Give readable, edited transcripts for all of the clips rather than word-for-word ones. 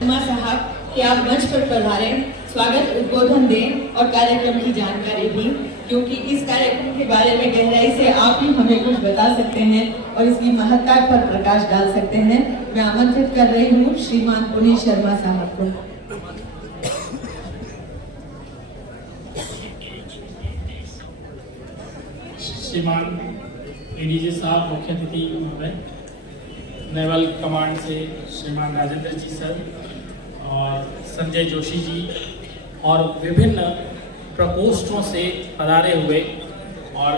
शर्मा साहब कि आप मंच पर पधारें, स्वागत उद्बोधन दें और कार्यक्रम की जानकारी दी, क्योंकि इस कार्यक्रम के बारे में गहराई से आप ही हमें कुछ बता सकते हैं और इसकी महत्ता पर प्रकाश डाल सकते हैं। मैं आमंत्रित कर रही हूँ श्रीमान पुनीत शर्मा साहब को। श्रीमान एडीजी साहब, मुख्य अतिथि महोदय, नेवल कमांड से श्रीमान राजेंद्र जी सर और संजय जोशी जी और विभिन्न प्रकोष्ठों से पधारे हुए और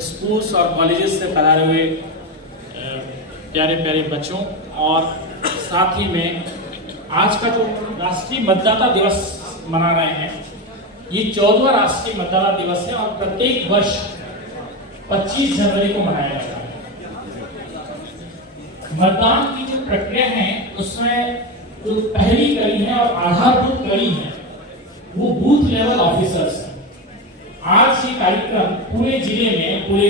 स्कूल्स और कॉलेजेस से पधारे हुए प्यारे प्यारे बच्चों, और साथ ही में आज का जो राष्ट्रीय मतदाता दिवस मना रहे हैं, ये 14वां राष्ट्रीय मतदाता दिवस है और प्रत्येक वर्ष 25 जनवरी को मनाया जाता है। मतदान की जो प्रक्रिया है उसमें जो पहली कड़ी है और आधारभूत कड़ी है वो बूथ लेवल ऑफिसर्स हैं। आज ये कार्यक्रम पूरे जिले में, पूरे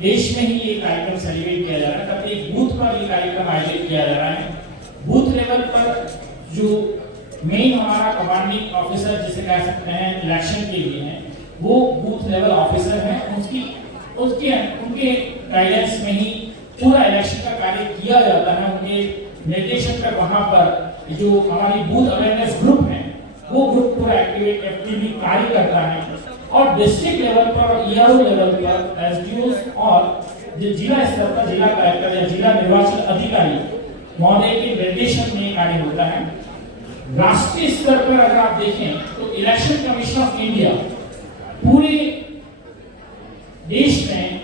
देश में ही ये कार्यक्रम सेलिब्रेट किया जा रहा है। प्रत्येक बूथ पर ये कार्यक्रम आयोजित किया जा रहा है। बूथ लेवल पर जो मेन हमारा कमांडिंग ऑफिसर जिसे कह सकते हैं इलेक्शन के लिए है, वो बूथ लेवल ऑफिसर हैं। उनके गाइडेंस में ही पूरा इलेक्शन का कार्य किया जाता है। उनके निर्देशन पर वहां पर जो हमारी बूथ अवेयरनेस ग्रुप है वो ग्रुप पूरा एक्टिवली कार्य करता है, और डिस्ट्रिक्ट लेवल पर और ईआरओ लेवल पर एसडीओ और जिला स्तर पर जिला कलेक्टर या जिला निर्वाचन अधिकारी महोदय के निर्देशन में कार्य होता है। राष्ट्रीय स्तर पर अगर आप देखें तो इलेक्शन कमीशन ऑफ इंडिया पूरे देश में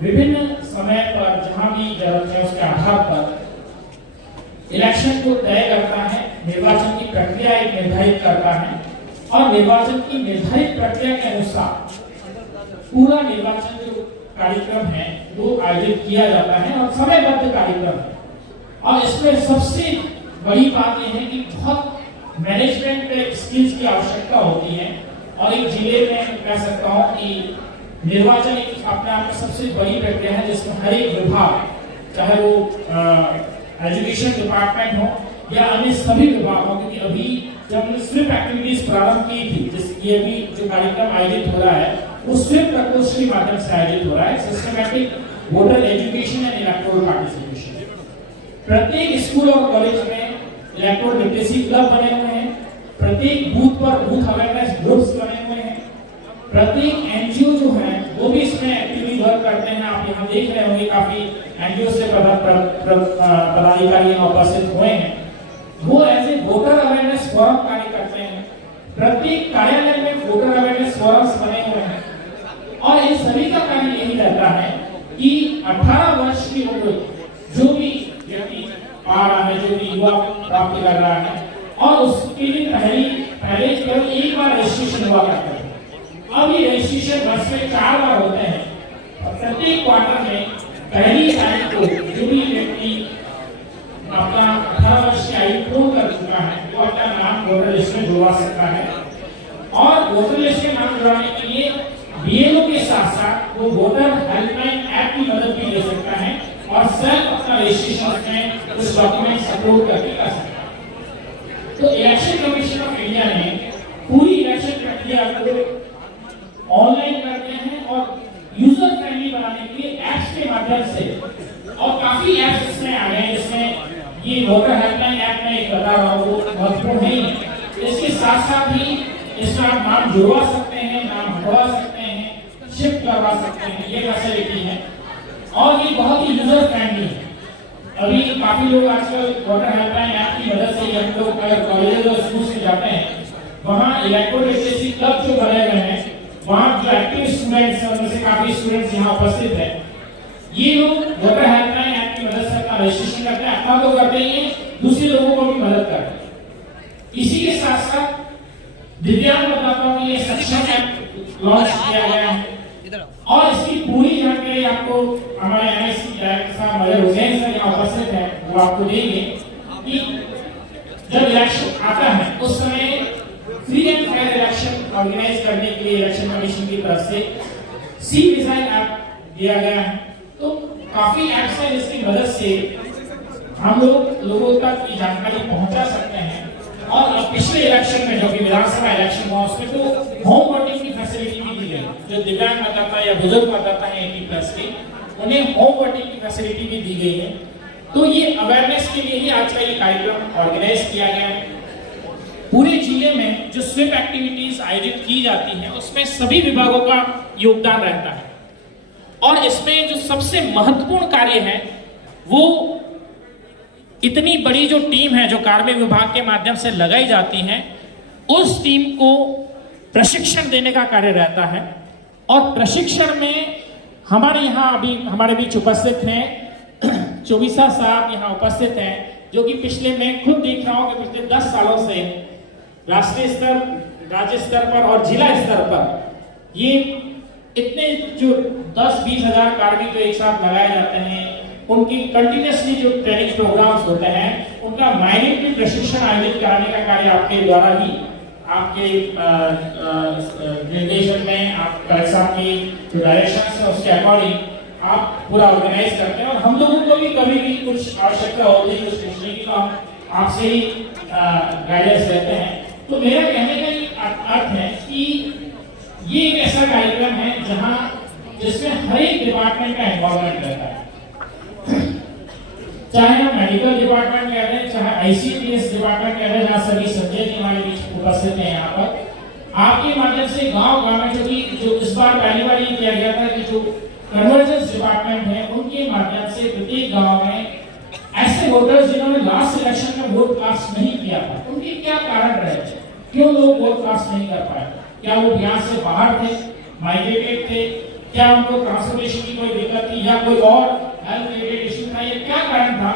विभिन्न समय पर जहां भी जरूरत है उसके आधार पर इलेक्शन को तय करता है, निर्वाचन की प्रक्रिया एक निर्धारित करता है, और निर्वाचन की निर्धारित प्रक्रिया के अनुसार पूरा निर्वाचन जो कार्यक्रम है वो आयोजित किया जाता है और समयबद्ध कार्यक्रम है। और इसमें सबसे बड़ी बात यह है कि बहुत मैनेजमेंट स्किल्स की आवश्यकता होती है, और एक जिले में कह सकता हूँ कि निर्वाचन एक अपने आप में सबसे बड़ी प्रक्रिया है जिसमें हर एक विभाग, चाहे वो एजुकेशन डिपार्टमेंट हो या अन्य सभी विभाग हो, क्योंकि अभी जब हमने स्वीप एक्टिविटीज प्रारंभ की थी, जिसकी अभी जो कार्यक्रम आयोजित हो रहा है वो स्वीप प्रकोष्ठ के माध्यम से आयोजित हो रहा है, systematic voter education and electoral participation. प्रत्येक स्कूल और कॉलेज में इलेक्टोरल लिटरेसी क्लब बने हुए हैं, प्रत्येक बूथ पर बूथ अवेयरनेस ग्रुप्स बने हुए हैं, प्रत्येक एनजीओ जो है वो भी इसमें एक्टिवली वर्क करते हैं। आप यहाँ देख रहे होंगे काफी एनजीओ से पदाधिकारी उपस्थित हुए हैं। वो as a voter awareness forum कार्य करते हैं। प्रत्येक कार्यालय में वोटर अवेयरनेस फोरम्स बने हुए हैं, और इन सभी का कार्य यही रहता है कि 18 वर्ष की उम्र जो भी व्यक्ति आ रहा है, जो भी युवा प्राप्त कर रहा है, और उसके लिए पहले केवल एक बार रजिस्ट्रेशन हुआ करता है। अब ये रजिस्ट्रेशन वर्ष में 4 बार होते हैं, और प्रत्येक क्वार्टर में पहली तारीख को जो भी व्यक्ति अपना 18 वर्ष की आयु पूर्ण कर चुका है वो अपना नाम वोटर लिस्ट में जुड़वा सकता है। और वोटर लिस्ट में नाम जुड़वाने के लिए बीएलओ के साथ साथ वो वोटर हेल्पलाइन ऐप की मदद भी ले सकता है और स्वयं अपना रजिस्ट्रेशन में उस डॉक्यूमेंट्स अपलोड करके कर सकता है। तो इलेक्शन कमीशन ऑफ इंडिया ने पूरी इलेक्शन प्रक्रिया को ऑनलाइन करते हैं और यूजर फ्रेंडली बनाने के लिए ऐप्स के माध्यम से, और काफी ऐप्स इसमें आ गए हैं, जिसमें ये वोटर हेल्पलाइन ऐप में एक बता रहा हूँ वो महत्वपूर्ण है। इसके साथ साथ ही इसमें आप नाम जुड़वा सकते हैं, नाम हटवा सकते हैं, शिफ्ट करवा सकते हैं, ये फैसिलिटी है, और ये बहुत ही यूजर फ्रेंडली है। अभी काफी लोग आजकल वोटर हेल्पलाइन ऐप की मदद से हम लोग कॉलेज और स्कूल से जाते हैं, वहाँ इलेक्टोरल लिटरेसी क्लब जो बने हुए हैं, वहाँ जो एक्टिव स्टूडेंट्स हैं उनमें से काफी स्टूडेंट्स यहाँ उपस्थित हैं, ये लोग वोटर हेल्पलाइन ऐप की मदद से अपना रजिस्ट्रेशन करते हैं। अपना तो करते ही दूसरे लोगों को भी मदद करते हैं। इसी के साथ साथ दिव्यांग मतदाताओं के लिए सक्षम ऐप लॉन्च किया गया है, और इसकी पूरी जानकारी आपको हमारे एनआईसी डायरेक्टर साहब मदर हुसैन सर यहाँ उपस्थित हैं, वो आपको देंगे कि जब इलेक्शन आता है उस समय free and fair election organise करने के लिए इलेक्शन कमीशन की तरफ से सी डिजाइन ऐप दिया गया है। तो काफी ऐप्स हैं जिसकी मदद से हम लोग लोगों तक ये जानकारी पहुंचा सकते हैं। और पिछले इलेक्शन में जो भी विधानसभा इलेक्शन हुआ उसमें तो होम वोटिंग की फैसिलिटी भी दी गई। जो दिव्यांग मतदाता या बुजुर्ग मतदाता है 80+ के, उन्हें होम वोटिंग की फैसिलिटी भी दी गई है। तो ये अवेयरनेस के लिए ही आज का ये कार्यक्रम ऑर्गेनाइज किया गया है। पूरे जिले में जो स्वीप एक्टिविटीज आयोजित की जाती हैं उसमें सभी विभागों का योगदान रहता है। और इसमें जो सबसे महत्वपूर्ण कार्य है वो इतनी बड़ी जो टीम है जो कार्मिक विभाग के माध्यम से लगाई जाती है, उस टीम को प्रशिक्षण देने का कार्य रहता है। और प्रशिक्षण में हमारे यहाँ अभी हमारे बीच उपस्थित हैं चौबीसा साहब यहाँ उपस्थित हैं, जो कि पिछले मैं खुद देख रहा हूँ कि पिछले 10 सालों से राष्ट्रीय स्तर, राज्य स्तर पर और जिला स्तर पर ये इतने जो 10-20 हजार कार्मिक जो एक साथ लगाए जाते हैं, उनकी कंटिन्यूसली जो ट्रेनिंग प्रोग्राम्स होते हैं, उनका माइन्यूटली प्रशिक्षण आयोजित कराने का कार्य आपके द्वारा ही, आपके निर्देशन में, आप कलेक्टर की जो डायरेक्शन है उसके अकॉर्डिंग आप पूरा ऑर्गेनाइज करते हैं। और हम लोगों को भी कभी भी कुछ आवश्यकता होती है, कुछ पूछने की, तो हम आपसे ही गाइडेंस लेते हैं। तो मेरा कहने का ये अर्थ है कि ये एक ऐसा कार्यक्रम है जहां जिसमें हर एक डिपार्टमेंट का इन्वॉल्वमेंट रहता है, चाहे हम मेडिकल डिपार्टमेंट कह रहे हैं, चाहे आईसीडीएस डिपार्टमेंट कह रहे हैं, जहां सभी संजय जी हमारे बीच उपस्थित हैं। यहाँ पर आपके माध्यम से गांव-गांव में जो इस बार पहली बार ये किया गया था कि जो कन्वर्जेंस डिपार्टमेंट है उनके माध्यम से प्रत्येक गांव में ऐसे वोटर्स जिन्होंने लास्ट इलेक्शन में वोट कास्ट नहीं किया था, उनके क्या कारण रहे थे, क्यों लोग वोट कास्ट नहीं कर पाए, क्या वो बिहार से बाहर थे, माइग्रेटेड थे, क्या उनको ट्रांसपोर्टेशन की कोई दिक्कत थी, या कोई और हेल्थ रिलेटेड इशू था, ये क्या कारण था।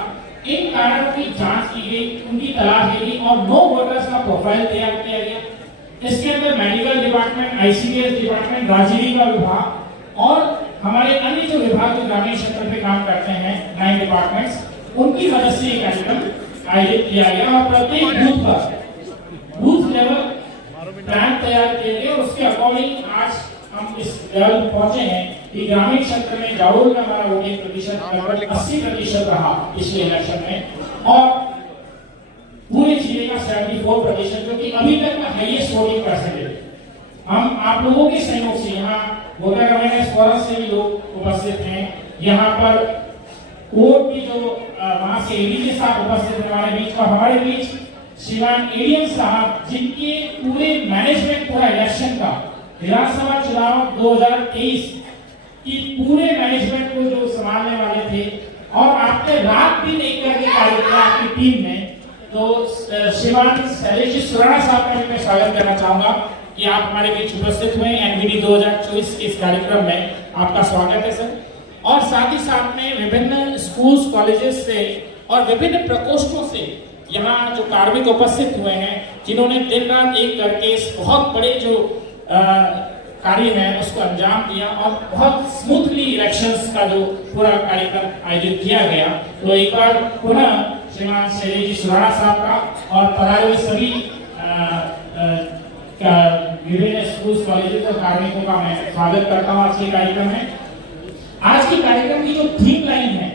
इन कारणों की जांच की गई, उनकी तलाश की गई और 9 वोटर्स का प्रोफाइल तैयार किया गया। इसके अंदर मेडिकल डिपार्टमेंट, आईसीडीएस डिपार्टमेंट, राजनीति का विभाग और हमारे अन्य जो विभाग जो ग्रामीण क्षेत्र में काम करते हैं 9 डिपार्टमेंट्स, उनकी मदद से ये कार्यक्रम आयोजित किया गया। और प्रत्येक बूथ पर बूथ लेवल प्लान तैयार किए गए। उसके अकॉर्डिंग आज हम इस लेवल पर पहुंचे हैं कि ग्रामीण क्षेत्र में जावोल में हमारा वोटिंग प्रतिशत लगभग 80% रहा पिछले इलेक्शन में, और पूरे जिले का 74%, जो कि अभी तक का हाईएस्ट वोटिंग परसेंटेज। हम आप लोगों के सहयोग से, यहाँ वोटर अवेयरनेस फोरम से भी लोग उपस्थित हैं, यहाँ पर कोर्ट की जो वहां से एडीजी साहब उपस्थित हैं हमारे बीच, और हमारे बीच श्रीमान एडीएम साहब, जिनके पूरे मैनेजमेंट पूरा इलेक्शन का विधानसभा चुनाव 2023 की पूरे मैनेजमेंट को जो संभालने वाले थे, और आपने रात दिन एक करके कार्य किया आपकी टीम ने। तो श्रीमान शैलेश जी सुराणा साहब का मैं स्वागत करना चाहूंगा कि आप हमारे बीच उपस्थित हुए एनवीडी 2024 के इस कार्यक्रम में, आपका स्वागत है सर। और साथ ही साथ में विभिन्न स्कूल्स, कॉलेजेस से और विभिन्न प्रकोष्ठों से यहाँ जो कार्मिक उपस्थित हुए हैं, जिन्होंने दिन रात एक करके इस बहुत बड़े जो कार्य है उसको अंजाम दिया और बहुत स्मूथली इलेक्शंस का जो पूरा कार्यक्रम आयोजित किया गया। तो एक बार पुनः श्रीमान शैलेश जी सुराणा साहब का और पधारे हुए सभी विभिन्न स्कूल्स, कॉलेजेस और कार्मिकों का मैं स्वागत करता हूँ आज के कार्यक्रम में। आज के कार्यक्रम की जो थीम लाइन है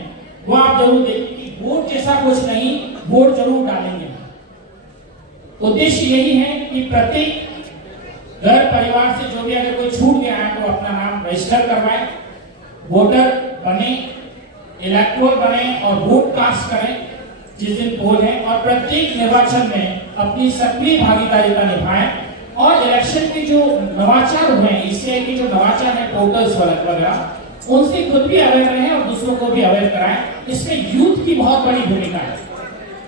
वो आप जरूर देखिए कि वोट जैसा कुछ नहीं, वोट जरूर डालेंगे। उद्देश्य यही है कि प्रत्येक घर परिवार से जो भी अगर कोई छूट गया है तो अपना नाम रजिस्टर करवाए, वोटर बने, इलेक्टोरल बने और वोट कास्ट करें जिस दिन पोल है, और प्रत्येक निर्वाचन में अपनी सक्रिय भागीदारी निभाएं। और इलेक्शन के जो नवाचार हुए हैं, इससे की जो नवाचार है पोर्टल्स वगैरह, उनसे खुद भी अवेयर रहें और दूसरों को भी अवेयर कराएं। इसमें यूथ की बहुत बड़ी भूमिका है।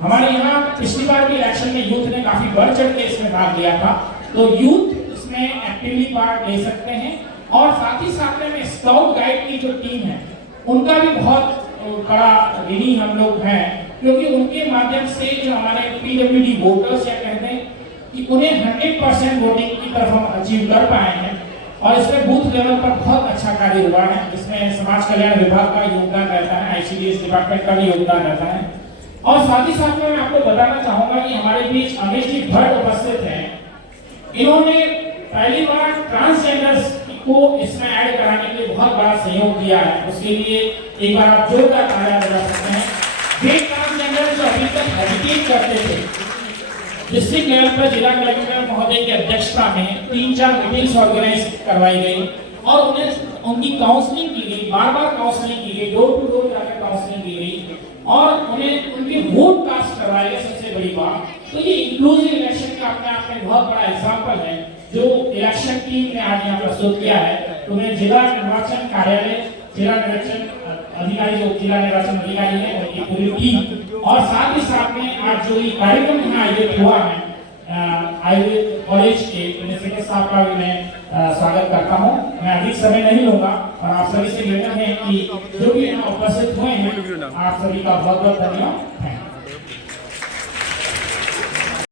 हमारे यहाँ पिछली बार भी इलेक्शन में यूथ ने काफी बढ़ चढ़ के इसमें भाग लिया था, तो यूथ इसमें एक्टिवली पार्ट ले सकते हैं। और साथ ही साथ में स्काउट गाइड की जो टीम है उनका भी बहुत बड़ा ऋणी हम लोग हैं, क्योंकि उनके माध्यम से जो हमारे पीडब्ल्यूडी वोटर्स या कहते हैं कि उन्हें 100% वोटिंग की तरफ हम अचीव कर पाए हैं। और इसमें बूथ लेवल पर बहुत अच्छा कार्य हुआ है, जिसमें समाज कल्याण विभाग का योगदान रहता है, आईसीडीएस डिपार्टमेंट का भी योगदान रहता है। और साथ ही साथ में मैं आपको बताना चाहूंगा कि हमारे बीच अमित जी भट्ट उपस्थित हैं। इन्होंने पहली बार ट्रांसजेंडर्स को इसमें ऐड कराने के लिए बहुत बड़ा सहयोग दिया है। उसके लिए एक बार आप जोरदार तालियां बजा सकते हैं। वे ट्रांसजेंडर डिस्ट्रिक्ट लेवल पर जिला कलेक्टर महोदय की अध्यक्षता में 3-4 मीटिंग्स ऑर्गेनाइज करवाई गई और उन्हें उनकी काउंसलिंग की गई, बार-बार काउंसलिंग की गई, डोर टू डोर जाकर काउंसलिंग की गई और उन्हें उनके वोट कास्ट करवाए गए। सबसे बड़ी बात तो ये इंक्लूसिव इलेक्शन का अपने आप में बहुत बड़ा एग्जाम्पल है जो इलेक्शन टीम ने आज यहाँ प्रस्तुत किया है। तो मैं जिला निर्वाचन कार्यालय, जिला निर्वाचन अधिकारी, जो जिला निर्वाचन अधिकारी है उनकी पूरी टीम और साथ ही साथ में आज जो ये कार्यक्रम यहाँ आयोजित हुआ है आयुर्वेद कॉलेज के प्रिंसिपल साहब का भी मैं स्वागत करता हूँ। मैं अधिक समय नहीं लूंगा और आप सभी से निवेदन है कि जो भी यहाँ उपस्थित हुए हैं आप सभी का बहुत बहुत धन्यवाद।